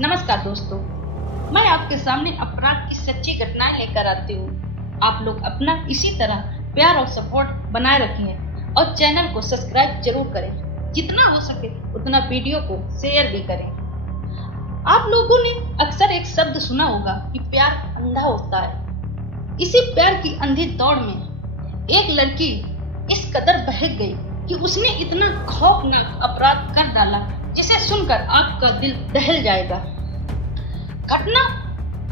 नमस्कार दोस्तों, मैं आपके सामने अपराध की सच्ची घटनाएं लेकर आती हूँ। आप लोग अपना इसी तरह प्यार और सपोर्ट बनाए रखें और चैनल को सब्सक्राइब जरूर करें। जितना हो सके उतना वीडियो को शेयर भी करें। आप लोगों ने अक्सर एक शब्द सुना होगा कि प्यार अंधा होता है। इसी प्यार की अंधी दौड़ में एक लड़की इस कदर बहक गई कि उसने इतना खौफनाक अपराध कर डाला जिसे सुनकर आपका दिल दहल जाएगा। घटना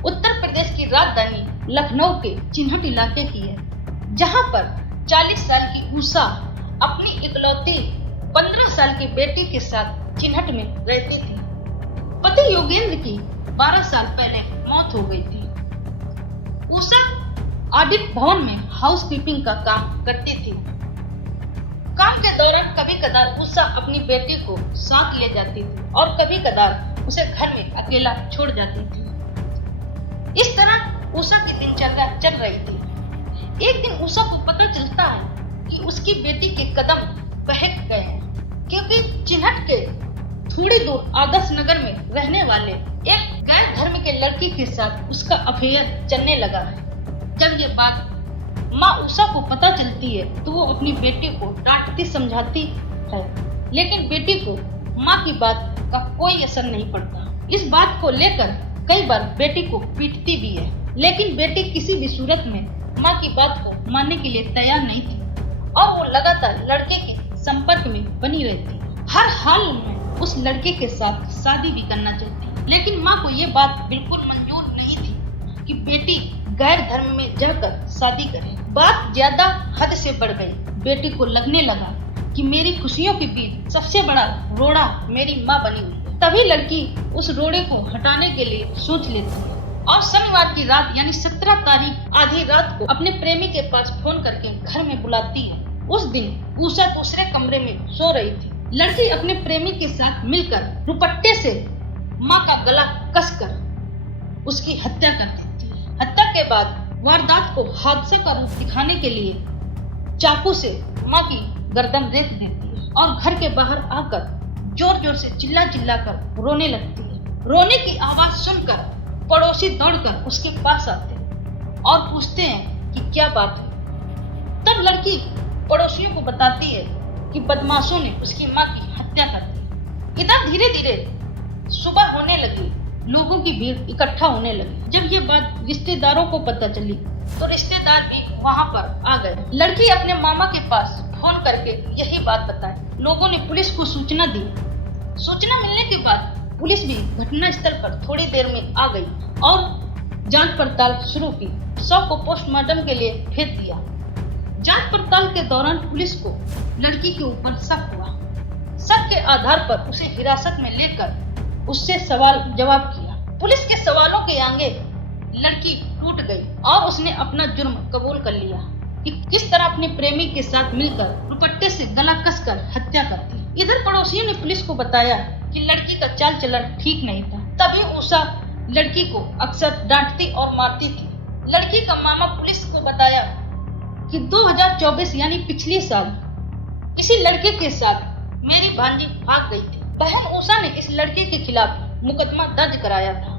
उत्तर प्रदेश की राजधानी लखनऊ के चिन्हट इलाके की है, जहां पर 40 साल की उषा अपनी इकलौती 15 साल की बेटी के साथ चिन्हट में रहती थी। पति योगेंद्र की 12 साल पहले मौत हो गई थी। उषा ऑडिट भवन में हाउसकीपिंग का काम करती थी। काम के दौरान कभी कदार उषा अपनी बेटी को साथ ले जाती थी और कभी कदार उसे घर में अकेला छोड़ जाती थी। इस तरह उषा की दिनचर्या चल रही थी। एक दिन उषा को पता चलता है कि उसकी बेटी के कदम बहक गए हैं, क्योंकि चिन्हट के थोड़ी दूर आदर्श नगर में रहने वाले एक गैर धर्म के लड़की के साथ उसका अफेयर चलने लगा है। जब ये बात माँ उषा को पता चलती है तो वो अपनी बेटी को डांटती समझाती है, लेकिन बेटी को माँ की बात का कोई असर नहीं पड़ता। इस बात को लेकर कई बार बेटी को पीटती भी है, लेकिन बेटी किसी भी सूरत में माँ की बात को मानने के लिए तैयार नहीं थी और वो लगातार लड़के के संपर्क में बनी रहती। हर हाल में उस लड़के के साथ शादी भी करना चाहती, लेकिन माँ को ये बात बिल्कुल मंजूर नहीं थी कि बेटी गैर धर्म में जाकर शादी करे। बात ज्यादा हद से बढ़ गई। बेटी को लगने लगा कि मेरी खुशियों के बीच सबसे बड़ा रोड़ा मेरी माँ बनी हुई है। तभी लड़की उस रोड़े को हटाने के लिए सोच लेती है और शनिवार की रात यानी 17 तारीख आधी रात को अपने प्रेमी के पास फोन करके घर में बुलाती है। उस दिन उषा दूसरे कमरे में सो रही थी। लड़की अपने प्रेमी के साथ मिलकर दुपट्टे से माँ का गला कसकर उसकी हत्या करती थी। हत्या के बाद वारदात को हादसे का रूप दिखाने के लिए चाकू से माँ की गर्दन रेत देती है और घर के बाहर आकर जोर जोर से चिल्ला चिल्ला कर रोने लगती है। रोने की आवाज सुनकर पड़ोसी दौड़कर उसके पास आते हैं और पूछते हैं कि क्या बात है। तब लड़की पड़ोसियों को बताती है कि बदमाशों ने उसकी माँ की हत्या कर दी। इधर धीरे धीरे सुबह होने लगी, लोगों की भीड़ इकट्ठा होने लगी। जब ये बात रिश्तेदारों को पता चली तो रिश्तेदार भी वहाँ पर आ गए। लड़की अपने मामा के पास फोन करके यही बात बताई। लोगों ने पुलिस को सूचना दी। सूचना मिलने के बाद पुलिस भी घटना स्थल पर थोड़ी देर में आ गई और जांच पड़ताल शुरू की। शव को पोस्टमार्टम के लिए भेज दिया। जांच पड़ताल के दौरान पुलिस को लड़की के ऊपर शक हुआ। शक के आधार पर उसे हिरासत में लेकर उससे सवाल जवाब किया। पुलिस के सवालों के आगे लड़की टूट गई और उसने अपना जुर्म कबूल कर लिया कि किस तरह अपने प्रेमी के साथ मिलकर दुपट्टे से गला कसकर हत्या कर दी। इधर पड़ोसियों ने पुलिस को बताया कि लड़की का चाल चलन ठीक नहीं था। तभी उषा लड़की को अक्सर डांटती और मारती थी। लड़की का मामा पुलिस को बताया कि 2024 यानी पिछले साल इसी लड़के के साथ मेरी भांजी भाग गई थी। बहन उषा ने इस लड़के के खिलाफ मुकदमा दर्ज कराया था,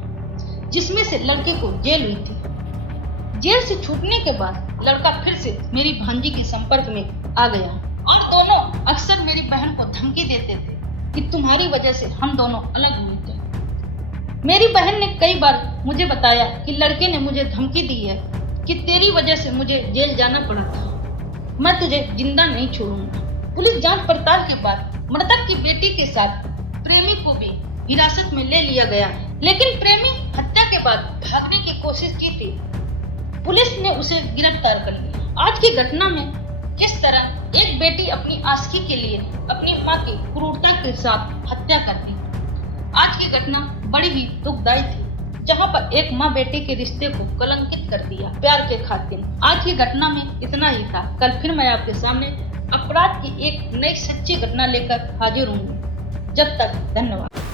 जिसमें से लड़के को जेल हुई थी। जेल से छूटने के बाद लड़का फिर से मेरी भांजी के संपर्क में आ गया और दोनों अक्सर मेरी बहन को धमकी देते थे कि तुम्हारी वजह से हम दोनों अलग हुए थे। मेरी बहन ने कई बार मुझे बताया कि लड़के ने मुझे धमकी दी है कि तेरी वजह से मुझे जेल जाना पड़ा था, मैं तुझे जिंदा नहीं छोड़ूंगा। पुलिस जांच पड़ताल के बाद मृतक की बेटी के साथ प्रेमी को भी हिरासत में ले लिया गया, लेकिन प्रेमी हत्या के बाद भागने की कोशिश की थी। पुलिस ने उसे गिरफ्तार कर लिया। आज की घटना में किस तरह एक बेटी अपनी आशिकी के लिए अपनी माँ की क्रूरता के साथ हत्या कर दी। आज की घटना बड़ी ही दुखदायी थी, जहाँ पर एक माँ बेटे के रिश्ते को कलंकित कर दिया प्यार के खातिर। आज की घटना में इतना ही था। कल फिर मैं आपके सामने अपराध की एक नई सच्ची घटना लेकर हाजिर होंगी। जब तक धन्यवाद।